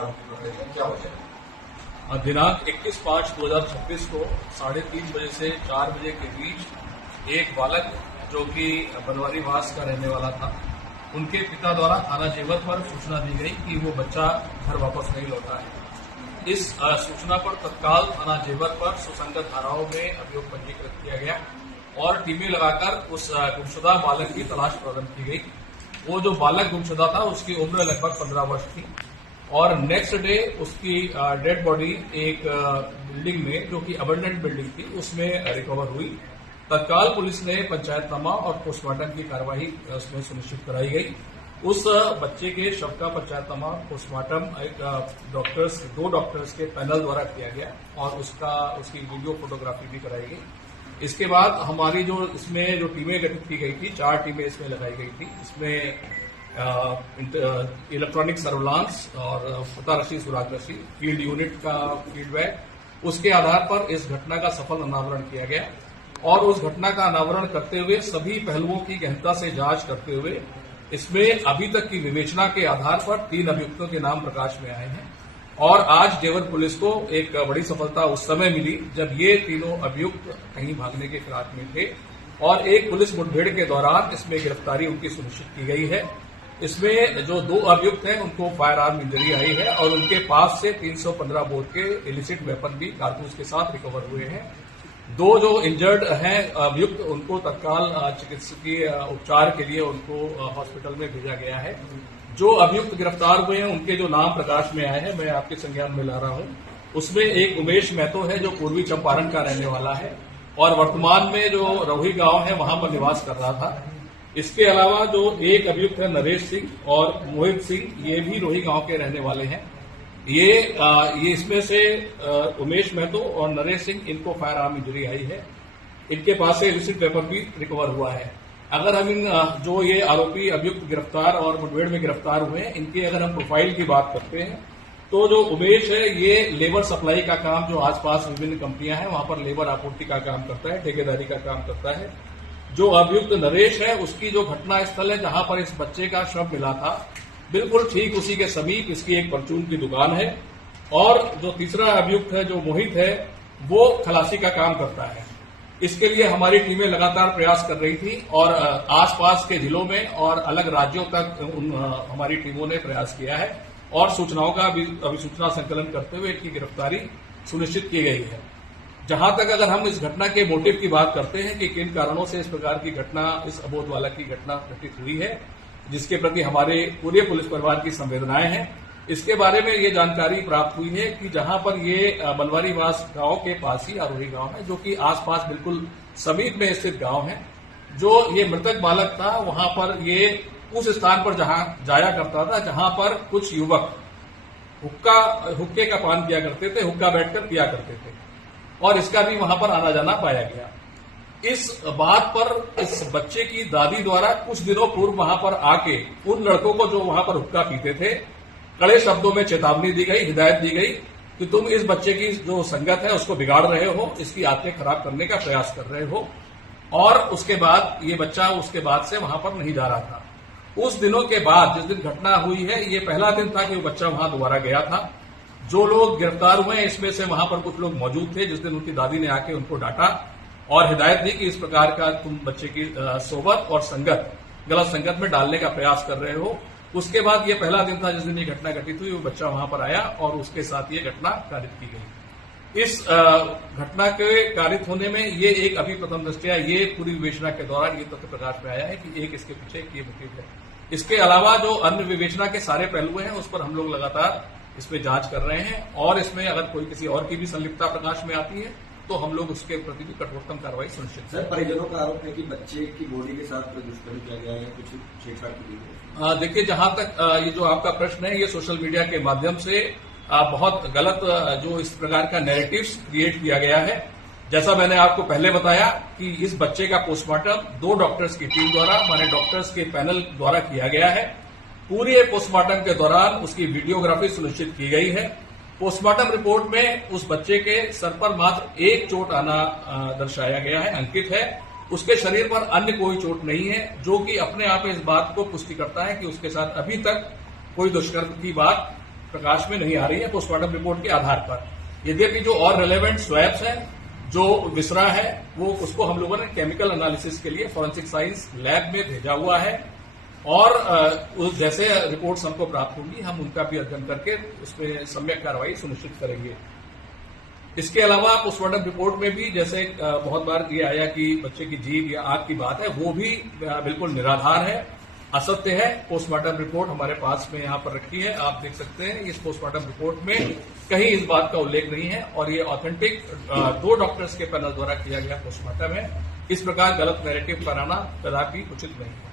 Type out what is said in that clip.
आरोपी पकड़े गए, क्या वजह है? दिनांक 21/5/2026 को 3:30 बजे से 4 बजे के बीच एक बालक जो कि बनवारीवास का रहने वाला था, उनके पिता द्वारा थाना जेवर पर सूचना दी गई कि वो बच्चा घर वापस नहीं लौटा है। इस सूचना पर तत्काल थाना जेवर पर सुसंगत धाराओं में अभियोग पंजीकृत किया गया और टीमें लगाकर उस गुमशुदा बालक की तलाश प्रारंभ की गई। वो जो बालक गुमशुदा था उसकी उम्र लगभग 15 वर्ष थी और नेक्स्ट डे उसकी डेड बॉडी एक बिल्डिंग में, जो कि अबंडेंट बिल्डिंग थी, उसमें रिकवर हुई। तत्काल पुलिस ने पंचायतनामा और पोस्टमार्टम की कार्यवाही उसमें सुनिश्चित कराई गई। उस बच्चे के शव का पंचायतनामा पोस्टमार्टम दो डॉक्टर्स के पैनल द्वारा किया गया और उसकी वीडियो फोटोग्राफी भी कराई गई। इसके बाद हमारी जो इसमें जो टीमें गठित की गई थी, 4 टीमें इसमें लगाई गई थी। इसमें इलेक्ट्रॉनिक सर्विलांस और पता रशी सुराग रशी फील्ड यूनिट का फीडबैक, उसके आधार पर इस घटना का सफल अनावरण किया गया और उस घटना का अनावरण करते हुए सभी पहलुओं की गहनता से जांच करते हुए इसमें अभी तक की विवेचना के आधार पर 3 अभियुक्तों के नाम प्रकाश में आए हैं। और आज जेवर पुलिस को एक बड़ी सफलता उस समय मिली जब ये तीनों अभियुक्त कहीं भागने के फिराक में थे और एक पुलिस मुठभेड़ के दौरान इसमें गिरफ्तारी उनकी सुनिश्चित की गई है। इसमें जो 2 अभियुक्त हैं उनको फायर आर्म इंजरी आई है और उनके पास से 315 बोर के इलिसिट वेपन भी कारतूस के साथ रिकवर हुए हैं। 2 जो इंजर्ड हैं अभियुक्त, उनको तत्काल चिकित्सकीय उपचार के लिए उनको हॉस्पिटल में भेजा गया है। जो अभियुक्त गिरफ्तार हुए हैं उनके जो नाम प्रकाश में आए हैं, मैं आपके संज्ञान में ला रहा हूं। उसमें एक उमेश महतो है जो पूर्वी चंपारण का रहने वाला है और वर्तमान में जो रोही गांव है वहां पर निवास कर रहा था। इसके अलावा जो एक अभियुक्त है नरेश सिंह और मोहित सिंह, ये भी रोही गांव के रहने वाले हैं। ये इसमें से उमेश महतो और नरेश सिंह, इनको फायर आर्म इंजरी आई है। इनके पास से इलिसिट वेपन भी रिकवर हुआ है। अगर हम इन जो ये आरोपी अभियुक्त गिरफ्तार और मुठभेड़ में गिरफ्तार हुए हैं, इनकी अगर हम प्रोफाइल की बात करते हैं तो जो उमेश है ये लेबर सप्लाई का काम, जो आसपास विभिन्न कंपनियां हैं वहां पर लेबर आपूर्ति का काम करता है, ठेकेदारी का काम करता है। जो अभियुक्त नरेश है उसकी जो घटना स्थल है जहां पर इस बच्चे का शव मिला था, बिल्कुल ठीक उसी के समीप इसकी एक परचून की दुकान है। और जो तीसरा अभियुक्त है जो मोहित है, वो खलासी का काम करता है। इसके लिए हमारी टीमें लगातार प्रयास कर रही थी और आसपास के जिलों में और अलग राज्यों तक हमारी टीमों ने प्रयास किया है और सूचनाओं का अभिसूचना संकलन करते हुए इनकी गिरफ्तारी सुनिश्चित की गई है। जहां तक अगर हम इस घटना के मोटिव की बात करते हैं कि किन कारणों से इस प्रकार की घटना, इस अबोध बालक की घटना घटित हुई है, जिसके प्रति हमारे पूरे पुलिस परिवार की संवेदनाएं हैं, इसके बारे में ये जानकारी प्राप्त हुई है कि जहां पर ये बनवारीवास गांव के पास ही आरोही गांव है, जो कि आसपास बिल्कुल समीप में स्थित गांव है। जो ये मृतक बालक था वहां पर ये उस स्थान पर जहां जाया करता था जहां पर कुछ युवक हुक्के का पान किया करते थे, हुक्का बैठकर पिया करते थे और इसका भी वहां पर आना जाना पाया गया। इस बात पर इस बच्चे की दादी द्वारा कुछ दिनों पूर्व वहां पर आके उन लड़कों को जो वहां पर हुक्का पीते थे, कड़े शब्दों में चेतावनी दी गई, हिदायत दी गई कि तुम इस बच्चे की जो संगत है उसको बिगाड़ रहे हो, इसकी आदतें खराब करने का प्रयास कर रहे हो। और उसके बाद ये बच्चा उसके बाद से वहां पर नहीं जा रहा था। उस दिनों के बाद जिस दिन घटना हुई है, ये पहला दिन था कि वो बच्चा वहां दोबारा गया था। जो लोग गिरफ्तार हुए हैं इसमें से वहां पर कुछ लोग मौजूद थे जिस दिन उनकी दादी ने आके उनको डांटा और हिदायत दी कि इस प्रकार का तुम बच्चे की सोबत और संगत, गलत संगत में डालने का प्रयास कर रहे हो। उसके बाद ये पहला दिन था जिस दिन ये घटना घटित हुई, वो बच्चा वहां पर आया और उसके साथ ये घटना कारित की गई। इस घटना के कारित होने में ये एक अभी प्रथम दृष्टया ये पूरी विवेचना के दौरान ये तथ्य प्रकाश में आया है कि एक इसके पीछे ये मोटिव है। इसके अलावा जो अन्य विवेचना के सारे पहलू हैं उस पर हम लोग लगातार इसमें जांच कर रहे हैं और इसमें अगर कोई किसी और की भी संलिप्तता प्रकाश में आती है तो हम लोग उसके प्रति भी कठोरतम कार्रवाई सुनिश्चित करें। सर, परिजनों का आरोप है कि बच्चे की बॉडी के साथ दुष्कर्म किया गया है, कुछ छेड़छाड़ की गई है। देखिए, जहां तक ये जो आपका प्रश्न है, ये सोशल मीडिया के माध्यम से बहुत गलत जो इस प्रकार का नैरेटिव्स क्रिएट किया गया है। जैसा मैंने आपको पहले बताया कि इस बच्चे का पोस्टमार्टम 2 डॉक्टर्स की टीम द्वारा, माने डॉक्टर्स के पैनल द्वारा किया गया है। पूरे पोस्टमार्टम के दौरान उसकी वीडियोग्राफी सुनिश्चित की गई है। पोस्टमार्टम रिपोर्ट में उस बच्चे के सर पर मात्र एक चोट आना दर्शाया गया है, अंकित है। उसके शरीर पर अन्य कोई चोट नहीं है, जो कि अपने आप इस बात को पुष्टि करता है कि उसके साथ अभी तक कोई दुष्कर्म की बात प्रकाश में नहीं आ रही है पोस्टमार्टम रिपोर्ट के आधार पर। यद्यपि जो और रिलेवेंट स्वैब्स हैं, जो विसरा है, वो उसको हम लोगों ने केमिकल एनालिसिस के लिए फॉरेंसिक साइंस लैब में भेजा हुआ है और उस जैसे रिपोर्ट्स हमको प्राप्त होंगी हम उनका भी अध्ययन करके उसमें सम्यक कार्रवाई सुनिश्चित करेंगे। इसके अलावा पोस्टमार्टम रिपोर्ट में भी जैसे बहुत बार ये आया कि बच्चे की जीभ या आंख की बात है, वो भी बिल्कुल निराधार है, असत्य है। पोस्टमार्टम रिपोर्ट हमारे पास में यहाँ पर रखी है, आप देख सकते हैं। इस पोस्टमार्टम रिपोर्ट में कहीं इस बात का उल्लेख नहीं है और ये ऑथेंटिक 2 डॉक्टर्स के पैनल द्वारा किया गया पोस्टमार्टम है। इस प्रकार गलत नैरेटिव कराना कदापि उचित नहीं है।